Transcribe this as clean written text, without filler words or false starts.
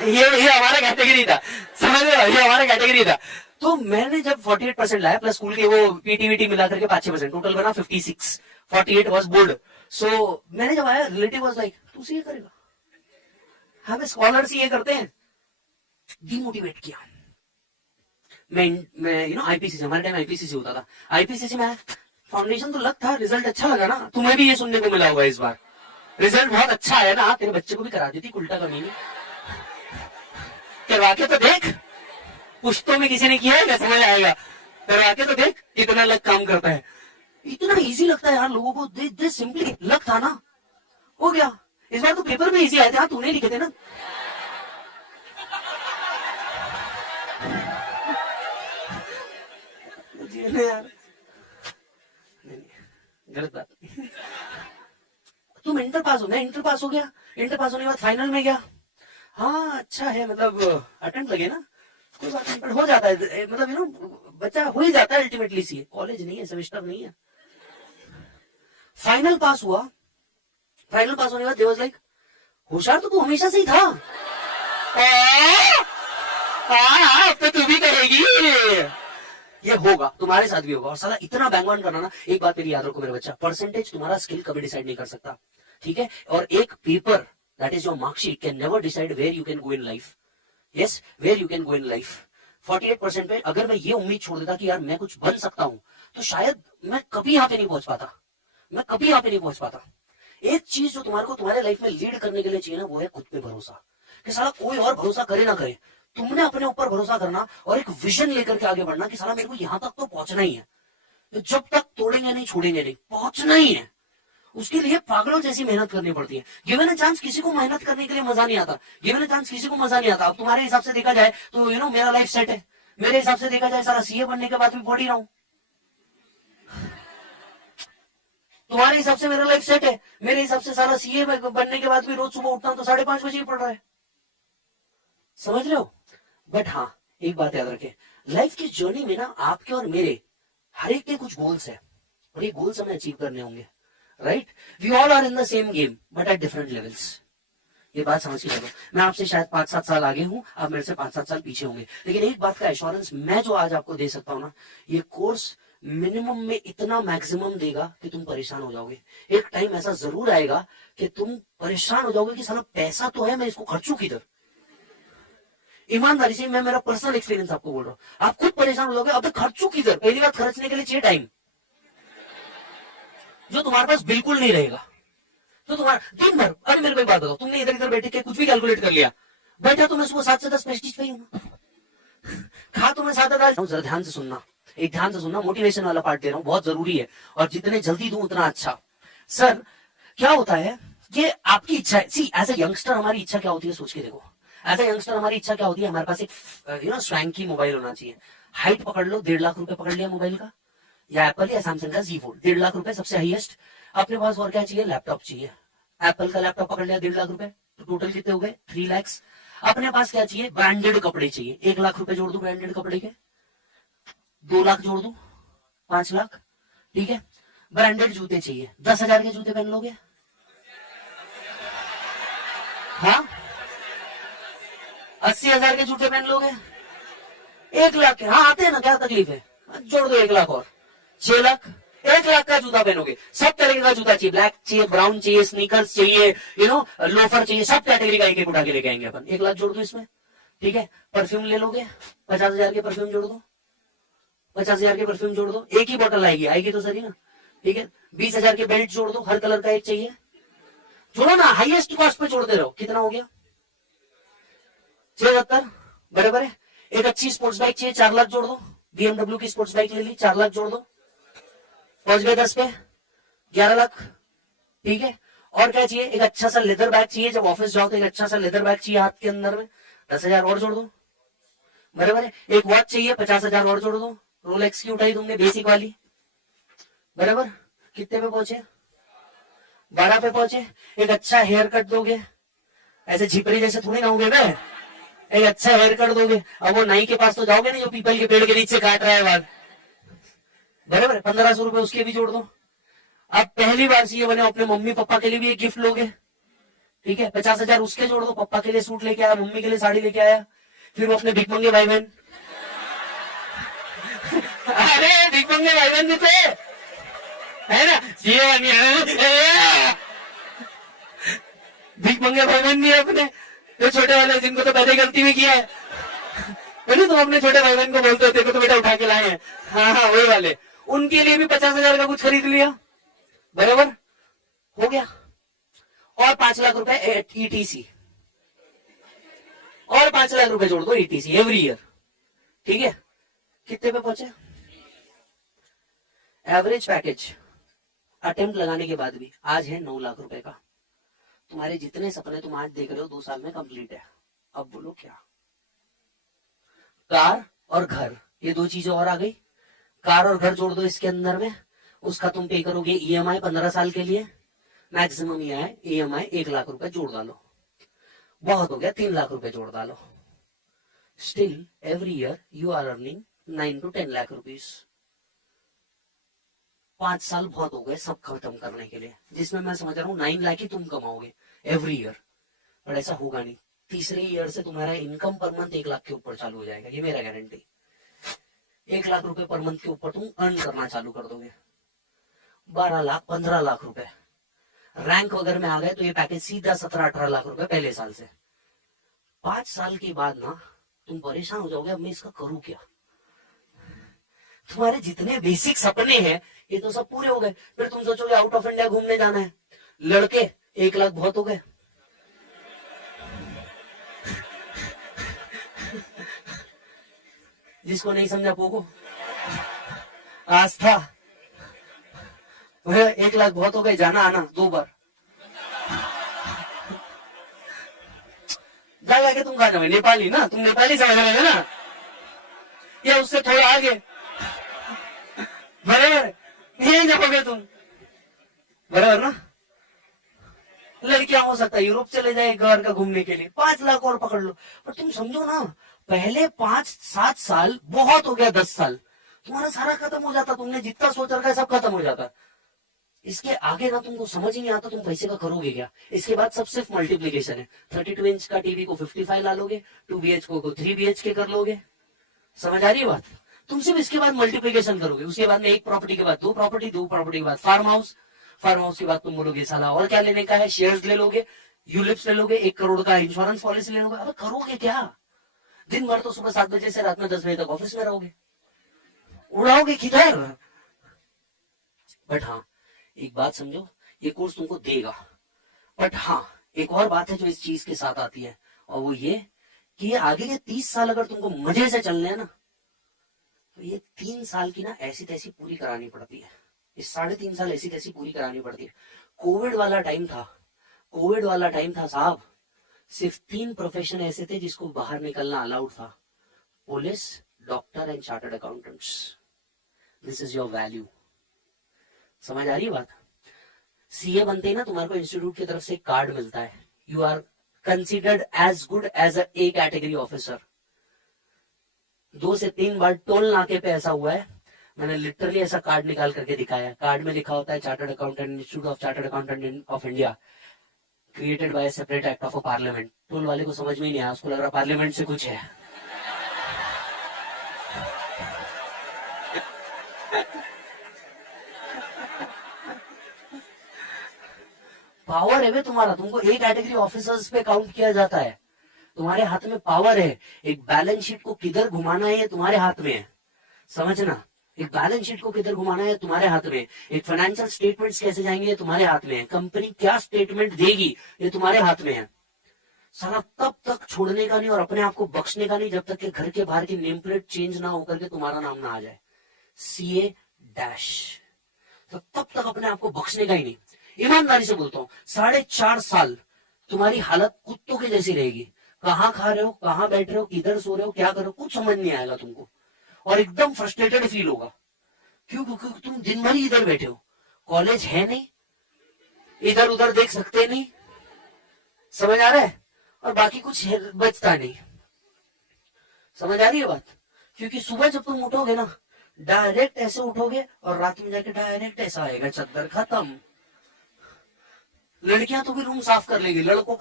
ये हमारा कैटेगरी था, समझ रहे हो, ये हमारा कैटेगरी था। तो मैंने जब 48% लाया प्लस स्कूल के वो पीटीवीटी मिला करके 5-6% टोटल बना 56, 48 वाज बोर्ड। सो मैंने जब आया रिलेटिव वाज लाइक तू ये करेगा, हमें स्कॉलर्स ये करते हैं, डिमोटिवेट किया। मैं आईपीसीसी, हमारे टाइम आईपीसीसी होता था, आईपीसीसी में फाउंडेशन तो लग था, रिजल्ट अच्छा लगा ना, तुम्हें भी ये सुनने को मिला होगा इस बार, रिजल्ट बहुत अच्छा है ना, तेरे बच्चे को भी करा देती उल्टा कमी नहीं, करवा के तो देख, पुश्तों में किसी ने किया है क्या, समझ आएगा, करवा के तो देख कितना लग काम करता है। इतना इजी लगता है यार लोगों को, दे सिंपली लग था ना, हो गया। इस बार तो पेपर में इजी आए थे, हाँ तूने लिखे थे ना, यार गलत बात। तुम इंटर पास हो, मैं इंटर पास हो गया, इंटर पास होने के बाद फाइनल में गया, हाँ अच्छा है, मतलब अटेम्प्ट लगे ना, कोई बात नहीं, पर हो जाता है, मतलब बच्चा हो ही जाता है अल्टीमेटली। सी कॉलेज नहीं है, सेमेस्टर नहीं है। फाइनल पास हुआ, फाइनल पास होने के बाद दे वाज लाइक होशियार तो तू हमेशा से ही था, अब तो तू भी करेगी, ये होगा तुम्हारे साथ भी होगा। और साला इतना बैंगवन करना ना, एक बात मेरी याद रखो मेरे बच्चा, परसेंटेज तुम्हारा स्किल कभी डिसाइड नहीं कर सकता, ठीक है, और एक paper that is your marksheet can never decide where you can go in life. Yes, where you can go in life. 48% पे अगर मैं ये उम्मीद छोड़ देता कि यार मैं कुछ बन सकता हूं, तो शायद मैं कभी यहां पे नहीं पहुंच पाता, मैं कभी यहां पे नहीं पहुंच पाता। एक चीज जो तुम्हारे को तुम्हारे लाइफ में लीड करने के लिए चाहिए ना, वो है खुद पे भरोसा, कि साला कोई और भरोसा करे ना करे, तुमने अपने ऊपर भरोसा करना और एक विजन लेकर के आगे बढ़ना कि साला मेरे को यहां तक तो पहुंचना ही है, जब तक तोड़ेंगे नहीं छोड़ेंगे नहीं, पहुंचना ही है। उसके लिए पागलों जैसी मेहनत करनी पड़ती है। गिवन अ चांस किसी को मेहनत करने के लिए मजा नहीं आता, गिवन अ चांस किसी को मजा नहीं आता। अब तुम्हारे हिसाब से देखा जाए तो मेरा लाइफ सेट है, मेरे हिसाब से देखा जाए सारा सीए बनने के बाद भी पढ़ ही रहा हूं, तुम्हारे हिसाब से मेरा लाइफ सेट है, मेरे हिसाब से सारा सीए बनने के बाद भी रोज सुबह उठता हूं तो 5:30 बजे ही पढ़ रहा है, समझ रहे हो। बट हाँ एक बात याद रखें, लाइफ की जर्नी में ना आपके और मेरे हर एक के कुछ गोल्स है, और ये गोल्स हमें अचीव करने होंगे, right. We all are in the same game but at different levels. ये बात समझ के चलो, मैं आपसे शायद 5-7 साल आगे हूं, आप मेरे से 5-7 साल पीछे होंगे, लेकिन एक बात का एश्योरेंस मैं जो आज आपको दे सकता हूं ना, ये कोर्स मिनिमम में इतना मैक्सिमम देगा कि तुम परेशान हो जाओगे। एक टाइम ऐसा जरूर आएगा कि तुम परेशान हो जाओगे कि साला पैसा तो है, मैं इसको खर्चूं किधर। ईमानदारी से मैं मेरा पर्सनल एक्सपीरियंस आपको बोल रहा हूं, आप खुद परेशान हो जाओगे, अब खर्चूं किधर। पहली बात, खर्चने के लिए चाहिए टाइम, जो तुम्हारे पास बिल्कुल नहीं रहेगा। तो तुम्हारा दिन भर, अरे मेरे को एक बात बताओ, तुमने इधर इधर बैठे के कुछ भी कैलकुलेट कर लिया, बैठा तो मैं सुबह 7 से 10 प्रेस्टीज पे ही हूं, खा तो मैं 7-10। जरा ध्यान से सुनना, एक ध्यान से सुनना, मोटिवेशन वाला पार्ट दे रहा हूं, बहुत जरूरी है, और जितने जल्दी दूं उतना अच्छा। सर क्या होता है, ये आपकी इच्छा है। सी एज ए यंगस्टर हमारी इच्छा क्या होती है, सोच के देखो। एज ए यंगस्टर हमारी इच्छा क्या होती है, हमारे पास एक स्वैंकी मोबाइल होना चाहिए। हाइट पकड़ लो, 1.5 लाख रुपए पकड़ लिया मोबाइल का, या एप्पल या सैमसंग का Z Fold, 1.5 लाख रुपए सबसे हाईएस्ट। अपने पास और क्या चाहिए, लैपटॉप चाहिए। एप्पल का लैपटॉप पकड़ लिया, 1.5 लाख रुपए, तो टोटल कितने हो गए, 3 लाख। अपने पास क्या चाहिए, ब्रांडेड कपड़े चाहिए, 1 लाख रुपए जोड़ दू ब्रांडेड कपड़े के, 2 लाख जोड़ दू, 5 लाख, ठीक है। ब्रांडेड जूते चाहिए, 10,000 के जूते पहन लोगे, हाँ 80,000 के जूते पहन लोगे, 1 लाख के, हाँ आते हैं ना, क्या तकलीफ है, जोड़ दो 1 लाख और 6 लाख। 1 लाख का जूता पहनोगे, सब तरीके का जूता चाहिए, ब्लैक चाहिए, ब्राउन चाहिए, स्नीकर्स चाहिए, लोफर चाहिए, सब कैटेगरी का एक एक उठा के लेके आएंगे अपन। 1 लाख जोड़ दो इसमें, ठीक है। परफ्यूम ले लोगे, 50,000 के परफ्यूम जोड़ दो, 50,000 के परफ्यूम जोड़ दो, एक ही बोतल आएगी, आएगी तो सही ना, ठीक है। 20,000 के बेल्ट जोड़ दो, हर कलर का एक चाहिए, जोड़ो ना, हाईएस्ट कॉस्ट पे जोड़ते रहो, कितना हो गया, 76, बराबर है। एक अच्छी स्पोर्ट्स बाइक चाहिए, 4 लाख जोड़ दो, BMW की स्पोर्ट्स बाइक ले ली, 4 लाख जोड़ दो, पहुंच गए 10 पे, 11 लाख, ठीक है। और क्या चाहिए, एक अच्छा सा लेदर बैग चाहिए, जब ऑफिस जाओ तो एक अच्छा सा लेदर बैग चाहिए हाथ के अंदर में, 10,000 और जोड़ दो, बराबर है। एक वॉच चाहिए, 50,000 और जोड़ दो, रोलेक्स की उठाई तुमने बेसिक वाली, बराबर, कितने पे पहुंचे, 12 पे पहुंचे। एक अच्छा हेयर कट दोगे, ऐसे झिपरी जैसे थोड़ी ना होगे बे, एक अच्छा हेयर कट दोगे। अब वो नाई के पास तो जाओगे नहीं जो पीपल के पेड़ के नीचे काट रहा है बाल, बराबर, 1,500 रुपए उसके भी जोड़ दो। अब पहली बार सीए बने, अपने मम्मी पापा के लिए भी एक गिफ्ट लोगे, ठीक है, 50,000 उसके जोड़ दो, पापा के लिए सूट लेके आया, मम्मी के लिए साड़ी लेके आया, फिर वो अपने भिख मंगे भाई बहन अरे भिख मंगे भाई बहन भी थे, है ना, भिख मंगे भाई बहन भी है अपने, जो छोटे वाले जिनको तो पहले गलती भी किया है, तुम अपने छोटे भाई बहन को बोलते हो देखो तो बेटा उठा के लाए हैं, हाँ हाँ वही वाले, उनके लिए भी 50,000 का कुछ खरीद लिया, बराबर हो गया। और 5 लाख रुपए ईटीसी, और 5 लाख रुपए जोड़ दो ईटीसी एवरी ईयर, ठीक है, कितने पे पहुंचे? एवरेज पैकेज अटेम्प्ट लगाने के बाद भी आज है 9 लाख रुपए का। तुम्हारे जितने सपने तुम आज देख रहे हो 2 साल में कंप्लीट है। अब बोलो क्या? कार और घर, ये 2 चीजें और आ गई। कार और घर जोड़ दो इसके अंदर में, उसका तुम पे करोगे ईएमआई 15 साल के लिए, मैक्सिमम ईएमआई 1 लाख रुपए जोड़ डालो, बहुत हो गया 3 लाख रुपए जोड़ डालो। Still every year you are earning 9 to 10 lakh rupees. 5 साल बहुत हो गए सब खत्म करने के लिए, जिसमें मैं समझ रहा हूँ 9 लाख ही तुम कमाओगे एवरी ईयर, पर ऐसा होगा नहीं। तीसरे ईयर से तुम्हारा इनकम पर मंथ 1 लाख के ऊपर चालू हो जाएगा, ये मेरा गारंटी। 1 लाख रुपए पर मंथ के ऊपर तुम अर्न करना चालू कर दोगे। 12 लाख 15 लाख रुपए रैंक वगैरह में आ गए तो ये पैकेज सीधा 17-18 लाख रुपए पहले साल से। 5 साल के बाद ना तुम परेशान हो जाओगे, अब मैं इसका करूं क्या। तुम्हारे जितने बेसिक सपने हैं ये तो सब पूरे हो गए, फिर तुम सोचोगे आउट ऑफ इंडिया घूमने जाना है। लड़के 1 लाख बहुत हो गए, जिसको नहीं समझा पोको आस्था, वह 1 लाख बहुत हो गए, जाना आना 2 बार। जा के तुम कहा जाओगे, नेपाली ना, तुम नेपाली समझ रहे हो ना, या उससे थोड़ा आगे, बराबर यही जाओगे तुम, बराबर ना। लड़कियां हो सकता है यूरोप चले जाए घर का घूमने के लिए, 5 लाख और पकड़ लो। पर तुम समझो ना, पहले 5-7 साल बहुत हो गया, 10 साल तुम्हारा सारा खत्म हो जाता, तुमने जितना सोच रखा है सब खत्म हो जाता। इसके आगे ना तुमको समझ ही नहीं आता तुम पैसे का करोगे क्या। इसके बाद सब सिर्फ मल्टीप्लीकेशन है। 32 इंच का टीवी को 55 ला लोगे, 2 BHK को 3 BHK कर लोगे, समझ आ रही है बात। तुम सिर्फ इसके बाद मल्टीप्लीकेशन करोगे, उसके बाद में 1 प्रॉपर्टी के बाद 2 प्रॉपर्टी, 2 प्रॉपर्टी के बाद फार्म हाउस, फार्म हाउस के बाद तुम बोलोगे साला और क्या लेने का है, शेयर्स ले लोगे, यूलिप्स ले लोगे, 1 करोड़ का इंश्योरेंस पॉलिसी ले लोगे। अब करोगे क्या? दिन भर तो सुबह 7 बजे से रात में 10 बजे तक ऑफिस में रहोगे, उड़ाओगे किधर। बट हाँ एक बात समझो, ये कोर्स तुमको देगा, बट हाँ एक और बात है जो इस चीज के साथ आती है, और वो ये कि ये आगे के 30 साल अगर तुमको मजे से चलने हैं ना, तो ये 3 साल की ना ऐसी तैसी पूरी करानी पड़ती है, ये 3.5 साल ऐसी तैसी पूरी करानी पड़ती है। कोविड वाला टाइम था साहब, सिर्फ 3 प्रोफेशन ऐसे थे जिसको बाहर निकलना अलाउड था, police, doctor and chartered accountants. This is your value, समझ आ रही है बात। सीए बनते ही ना तुम्हारे को इंस्टीट्यूट की तरफ से एक कार्ड मिलता है, you are considered as good as A category officer. 2 से 3 बार टोल नाके पे ऐसा हुआ है, मैंने लिटरली ऐसा कार्ड निकाल करके दिखाया। कार्ड में लिखा होता है chartered accountant, institute of chartered accountant of India, created by separate act of parliament. Toll वाले को समझ में ही नहीं आया, उसको लग रहा पार्लियामेंट से कुछ है। पावर है वे तुम्हारा, तुमको ए कैटेगरी ऑफिसर्स पे काउंट किया जाता है, तुम्हारे हाथ में पावर है। एक बैलेंस शीट को किधर घुमाना है ये तुम्हारे हाथ में है, समझना। एक बैलेंस शीट को किधर घुमाना है तुम्हारे हाथ में, एक फाइनेंशियल स्टेटमेंट्स कैसे जाएंगे ये तुम्हारे हाथ में है, कंपनी क्या स्टेटमेंट देगी ये तुम्हारे हाथ में है। साला तब तक छोड़ने का नहीं और अपने आप को बख्शने का नहीं जब तक कि घर के बाहर की नेम प्लेट चेंज ना होकर के तुम्हारा नाम ना आ जाए CA डैश, तो तब तक अपने आप को बख्शने का ही नहीं। ईमानदारी से बोलता हूं 4.5 साल तुम्हारी हालत कुत्तों की जैसी रहेगी, कहाँ खा रहे हो, कहाँ बैठ रहे हो, किधर सो रहे हो, क्या कर रहे हो, कुछ समझ नहीं आएगा तुमको, और एकदम फ्रस्ट्रेटेड फील होगा। क्यों? क्योंकि तुम दिन भर ही इधर बैठे हो, कॉलेज है नहीं, इधर उधर देख सकते नहीं, समझ आ रहा है, और बाकी कुछ बचता नहीं, समझ आ रही है बात। क्योंकि सुबह जब तुम उठोगे ना डायरेक्ट ऐसे उठोगे और रात में जाके डायरेक्ट ऐसा आएगा, चद्दर खत्म, लड़कियां तो भी रूम साफ कर लेगी, लड़कों